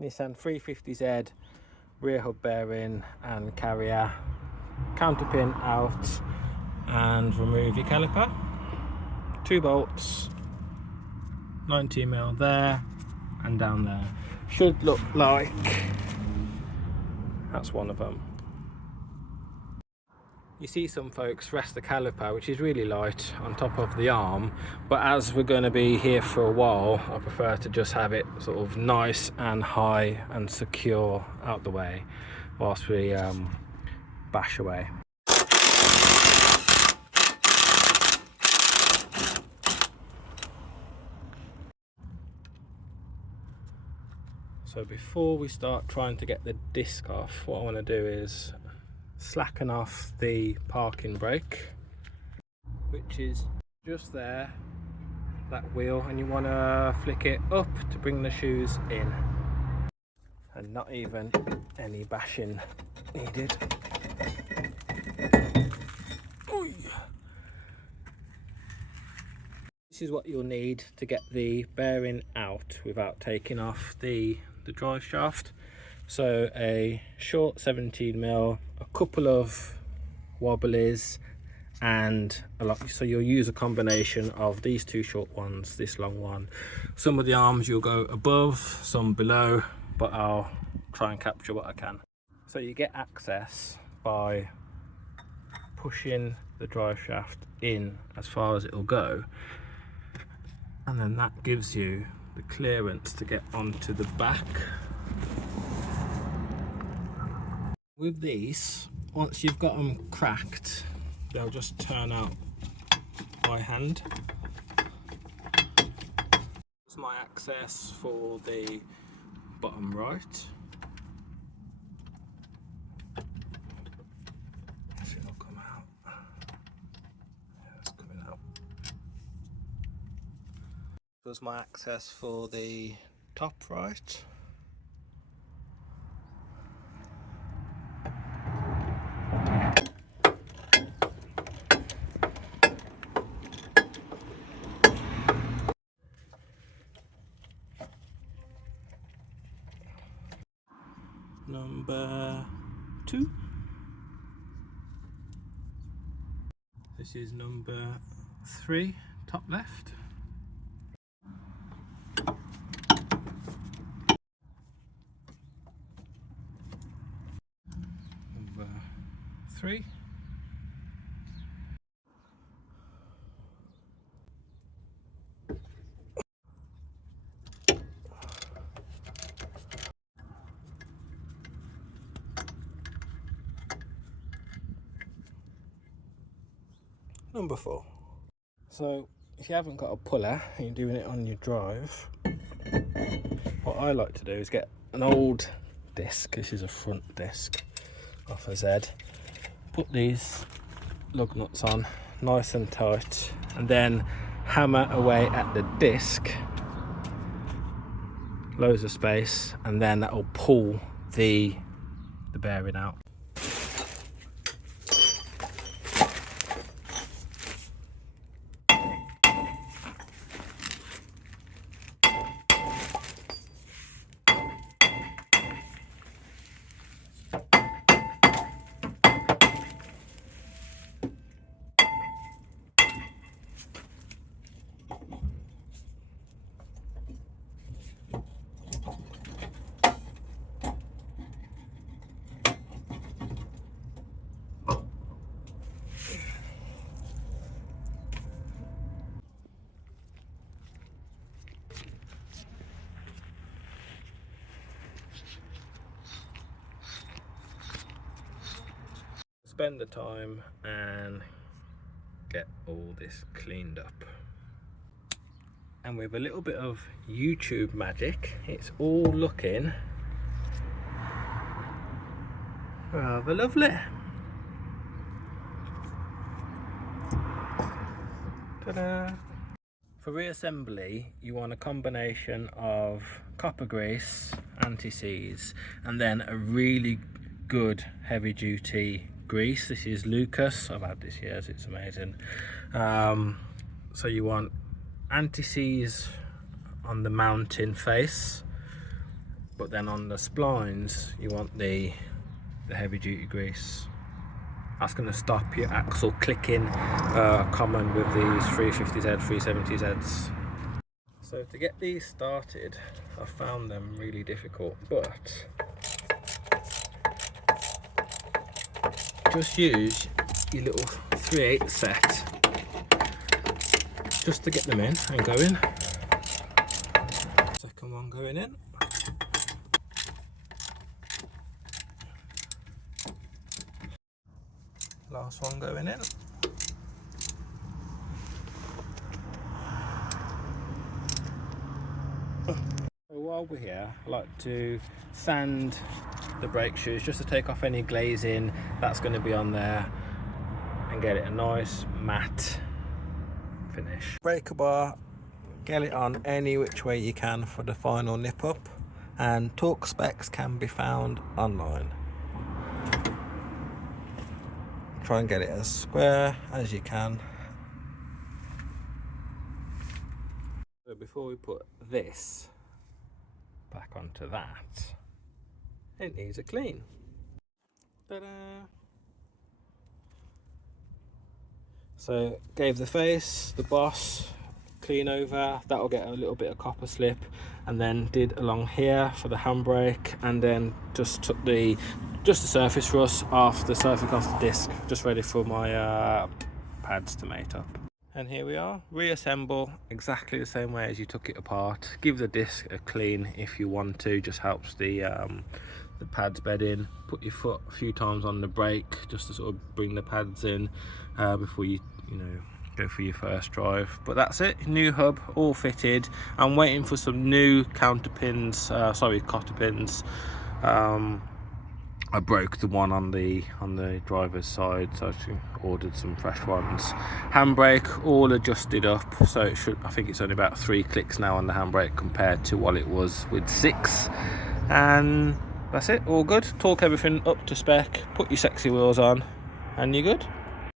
Nissan 350Z, rear hub bearing and carrier, counterpin out and remove your caliper. 2 bolts, 19mm there and down there. Should look like that's one of them. You see some folks rest the caliper, which is really light, on top of the arm, but as we're going to be here for a while, I prefer to just have it sort of nice and high and secure out the way whilst we bash away. So before we start trying to get the disc off, what I want to do is slacken off the parking brake, which is just there, that wheel, and you want to flick it up to bring the shoes in, and not even any bashing needed. Ooh. This is what you'll need to get the bearing out without taking off the drive shaft. So a short 17mm, a couple of wobblies, and a lot. So you'll use a combination of these 2 short ones, this long one. Some of the arms you'll go above, some below, but I'll try and capture what I can. So you get access by pushing the drive shaft in as far as it'll go, and then that gives you the clearance to get onto the back. With these, once you've got them cracked, they'll just turn out by hand. It's my access for the bottom right. Let's see if it'll come out. Yeah, it's coming out. There's my access for the top right. Number 2. This is number 3, top left. Number 3. Number 4. So if you haven't got a puller and you're doing it on your drive, what I like to do is get an old disc. This is a front disc off a Z. Put these lug nuts on nice and tight, and then hammer away at the disc, loads of space, and then that will pull the bearing out. Spend the time and get all this cleaned up, and with a little bit of YouTube magic, it's all looking rather lovely. Ta-da! For reassembly, you want a combination of copper grease, anti-seize, and then a really good heavy duty grease. This is Lucas, I've had this years, it's amazing. So you want anti-seize on the mounting face, but then on the splines you want the heavy duty grease. That's going to stop your axle clicking, common with these 350Z, 370Zs. So to get these started, I found them really difficult, but just use your little 3/8 set just to get them in and going. Second one going in. Last one going in. So while we're here, I like to sand the brake shoes just to take off any glazing that's going to be on there and get it a nice matte finish. Breaker bar, get it on any which way you can for the final nip up, and torque specs can be found online. Try and get it as square as you can. So before we put this back onto that, it needs a clean. Ta-da! So gave the face, the boss, clean over, that'll get a little bit of copper slip, and then did along here for the handbrake, and then just took the surface rust off the surface off the disc, just ready for my pads to mate up. And here we are, reassemble exactly the same way as you took it apart. Give the disc a clean if you want to, just helps the pads bed in. Put your foot a few times on the brake just to sort of bring the pads in before you go for your first drive. But that's it, new hub all fitted. I'm waiting for some new cotter pins. I broke the one on the driver's side, so I actually ordered some fresh ones. Handbrake all adjusted up, so it should, I think it's only about 3 clicks now on the handbrake compared to what it was with 6. And that's it, all good. Torque everything up to spec, put your sexy wheels on, and you're good.